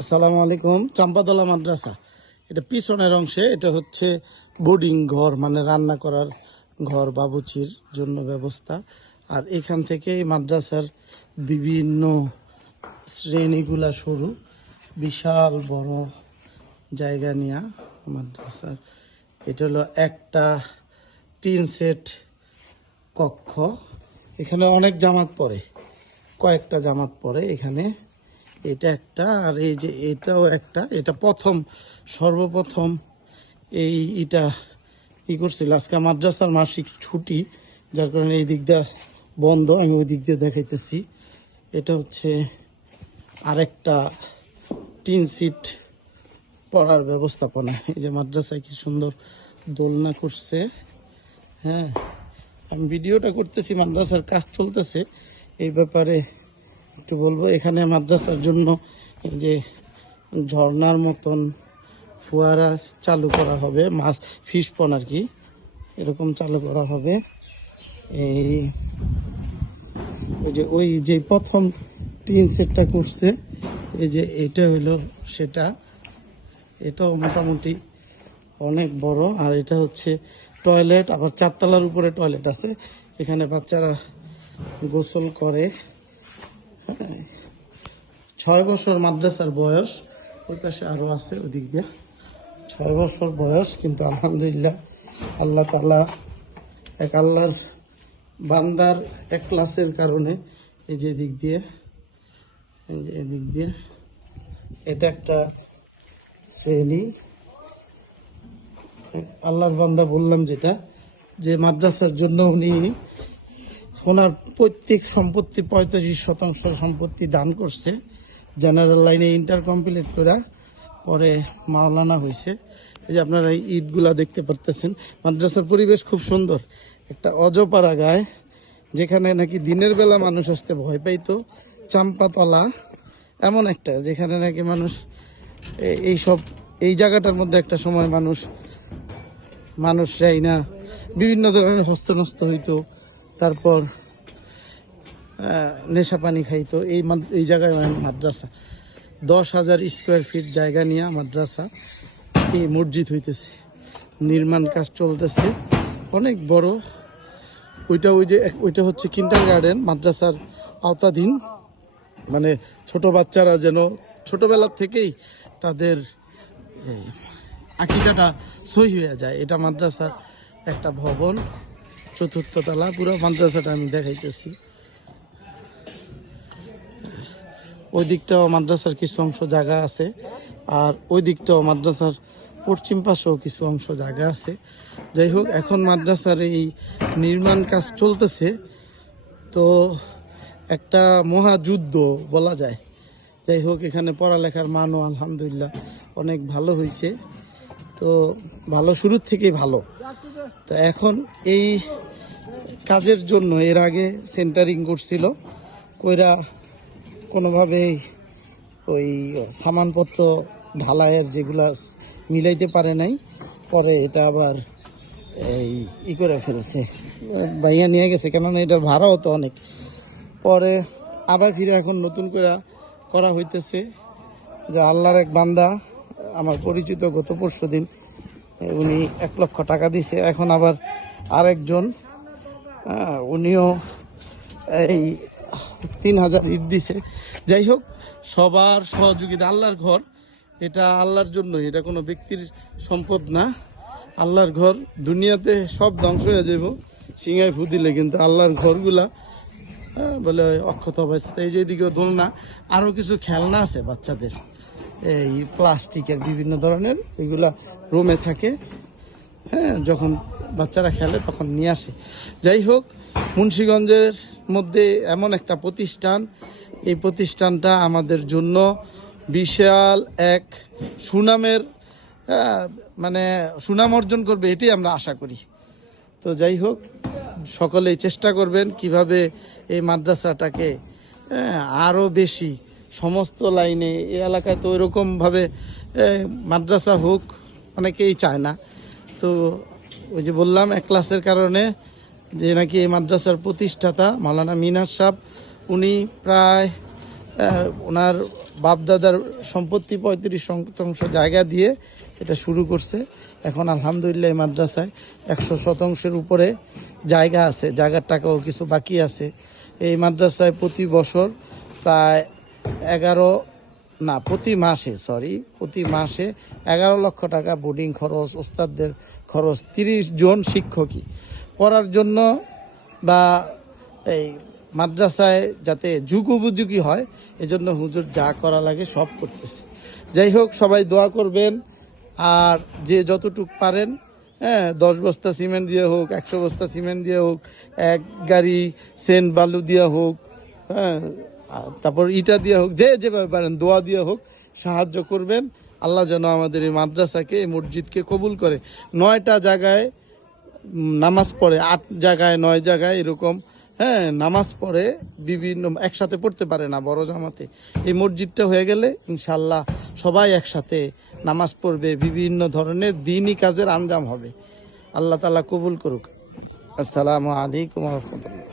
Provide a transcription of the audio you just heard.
আসসালামু আলাইকুম। চাম্পাতলা মাদ্রাসা, এটা পিছনের অংশে। এটা হচ্ছে বোর্ডিং ঘর, মানে রান্না করার ঘর, বাবুচির জন্য ব্যবস্থা। আর এখান থেকে এই মাদ্রাসার বিভিন্ন শ্রেণীগুলা শুরু। বিশাল বড় জায়গা নিয়ে মাদ্রাসার। এটা হলো একটা টিন সেট কক্ষ। এখানে অনেক জামাত পড়ে, কয়েকটা জামাত পড়ে এখানে। এটা একটা, আর এই যে এটাও একটা। এটা সর্বপ্রথম এটা করছিল। আজকে মাদ্রাসার মাসিক ছুটি, যার কারণে এই দিক দিয়ে বন্ধ। আমি ওই দিক দিয়ে দেখাইতেছি। এটা হচ্ছে আরেকটা টিন সিট পড়ার ব্যবস্থাপনা। এই যে মাদ্রাসায় কি সুন্দর দোলনা করছে। হ্যাঁ, আমি ভিডিওটা করতেছি, মাদ্রাসার কাজ চলতেছে। এই ব্যাপারে একটু বলবো। এখানে মাদ্রাসার জন্য এই যে ঝর্ণার মতন ফোয়ারা চালু করা হবে, মাছ ফিশ পন আর কি, এরকম চালু করা হবে। ওই যে প্রথম টিন সেটটা করছে, এই যে এটা হইলো সেটা। এটাও মোটামুটি অনেক বড়। আর এটা হচ্ছে টয়লেট, আবার 4 তলার উপরে টয়লেট আছে। এখানে বাচ্চারা গোসল করে। 6 বছর মাদ্রাসার বয়স। ওই পাশে আরো আছে, ওদিক দিয়ে 6 বছর বয়স। কিন্তু আলহামদুলিল্লাহ, আল্লাহ তাআলা আল্লাহর বান্দার ক্লাসের কারণে এই যে এদিক দিয়ে, এটা একটা শ্রেণী। আল্লাহর বান্দা বললাম যেটা, যে মাদ্রাসার জন্য উনি ওনার পৈতৃক সম্পত্তি 35% সম্পত্তি দান করছে। জেনারেল লাইনে ইন্টার কমপ্লিট করে পরে মাওলানা হয়েছে। এই যে আপনারা ইটগুলা দেখতে পারতেছেন। মাদ্রাসার পরিবেশ খুব সুন্দর। একটা অজপাড়া গায়ে, যেখানে নাকি দিনের বেলা মানুষ আসতে ভয় পাইতো। চাম্পাতলা এমন একটা, যেখানে নাকি এই জায়গাটার মধ্যে একটা সময় মানুষরাই না বিভিন্ন ধরনের হস্তনস্ত হইতো, তারপর নেশা পানি খাইতো। এই জায়গায় মাদ্রাসা 10,000 স্কোয়ার ফিট জায়গা নিয়ে মাদ্রাসা, এই মসজিদ হইতেছে, নির্মাণ কাজ চলতেছে, অনেক বড়। ওইটা হচ্ছে কিন্ডার গার্ডেন, মাদ্রাসার আওতাধীন। মানে ছোট বাচ্চারা যেন ছোটবেলার থেকেই তাদের আকীদাটা সহি হয়ে যায়। এটা মাদ্রাসার একটা ভবন, 4th তলা। পুরো মাদ্রাসাটা আমি দেখাইতেছি। ওই দিকটাও মাদ্রাসার কিছু অংশ জায়গা আছে, আর ওই দিকটাও মাদ্রাসার পশ্চিম পাশেও কিছু অংশ জায়গা আছে। যাই হোক, এখন মাদ্রাসার এই নির্মাণ কাজ চলতেছে। তো একটা মহাযুদ্ধ বলা যায়। যাই হোক, এখানে পড়ালেখার মানও আলহামদুলিল্লাহ অনেক ভালো হয়েছে। তো ভালো, শুরুর থেকেই ভালো। তো এখন এই কাজের জন্য এর আগে সেন্টারিং করছিল, কইরা কোনোভাবেই ওই সামানপত্র ঢালাইয়ের যেগুলা মিলাইতে পারে নাই। পরে এটা আবার করে ফেলেছে, ভাইয়া নিয়ে গেছে, কেননা এটার ভাড়াও তো অনেক। পরে আবার ফিরে এখন নতুন করে করা হইতেছে। যে আল্লাহর এক বান্দা আমার পরিচিত, গত পরশুদিন উনি 1 লক্ষ টাকা দিছে। এখন আবার আরেকজন, উনিও এই 3,000 ইট দিছে। যাই হোক, সবার সহযোগিতা। আল্লাহর ঘর, এটা আল্লাহর জন্য, এটা কোনো ব্যক্তির সম্পদ না। আল্লাহর ঘর, দুনিয়াতে সব ধ্বংস হয়ে যাব সিংহায় ফু দিলে, কিন্তু আল্লাহর ঘরগুলা বলে অক্ষত অবস্থা। এই যে এদিকেও দোলনা, আরও কিছু খেলনা আছে বাচ্চাদের, এই প্লাস্টিকের বিভিন্ন ধরনের, ওইগুলা রুমে থাকে। হ্যাঁ, যখন বাচ্চারা খেলে তখন নিয়ে আসে। যাই হোক, মুন্সিগঞ্জের মধ্যে এমন একটা প্রতিষ্ঠান, এই প্রতিষ্ঠানটা আমাদের জন্য বিশাল এক সুনামের, মানে সুনাম অর্জন করবে, এটাই আমরা আশা করি। তো যাই হোক, সকলেই চেষ্টা করবেন কিভাবে এই মাদ্রাসাটাকে আরও বেশি সমস্ত লাইনে, এই এলাকায় তো ওইরকমভাবে মাদ্রাসা হোক অনেকেই চায় না। তো ওই যে বললাম, ক্লাসের কারণে, যে নাকি এই মাদ্রাসার প্রতিষ্ঠাতা মাওলানা মিনাজ সাহেব, উনি প্রায় ওনার বাপদাদার সম্পত্তি 35% জায়গা দিয়ে এটা শুরু করছে। এখন আলহামদুলিল্লাহ এই মাদ্রাসায় 100% উপরে জায়গা আছে, জায়গার টাকাও কিছু বাকি আছে। এই মাদ্রাসায় প্রতি বছর প্রায় প্রতি মাসে 11 লক্ষ টাকা বোর্ডিং খরচ, ওস্তাদদের খরচ, 30 জন শিক্ষকই পড়ার জন্য বা এই মাদ্রাসায় যাতে যুগোপযোগী হয় এজন্য হুজুর যা করা লাগে সব করতেছে। যাই হোক, সবাই দোয়া করবেন, আর যে যতটুক পারেন, 10 বস্তা সিমেন্ট দিয়ে হোক, 100 বস্তা সিমেন্ট দিয়ে হোক, 1 গাড়ি সেন্ট বালু দিয়ে হোক, তারপর ইটা দিয়ে হোক, যেভাবে পারেন দোয়া দিয়ে হোক সাহায্য করবেন। আল্লাহ যেন আমাদের এই মাদ্রাসাকে, এই মসজিদকে কবুল করে। 9টা জায়গায় নামাজ পড়ে, 8 জায়গায় 9 জায়গায় এরকম নামাজ পড়ে, বিভিন্ন একসাথে পড়তে পারে না বড় জামাতে। এই মসজিদটা হয়ে গেলে ইনশাল্লাহ সবাই একসাথে নামাজ পড়বে, বিভিন্ন ধরনের দ্বীনি কাজের আঞ্জাম হবে। আল্লাহ তাআলা কবুল করুক। আসসালামু আলাইকুম ওয়া রাহমাতুল্লাহ।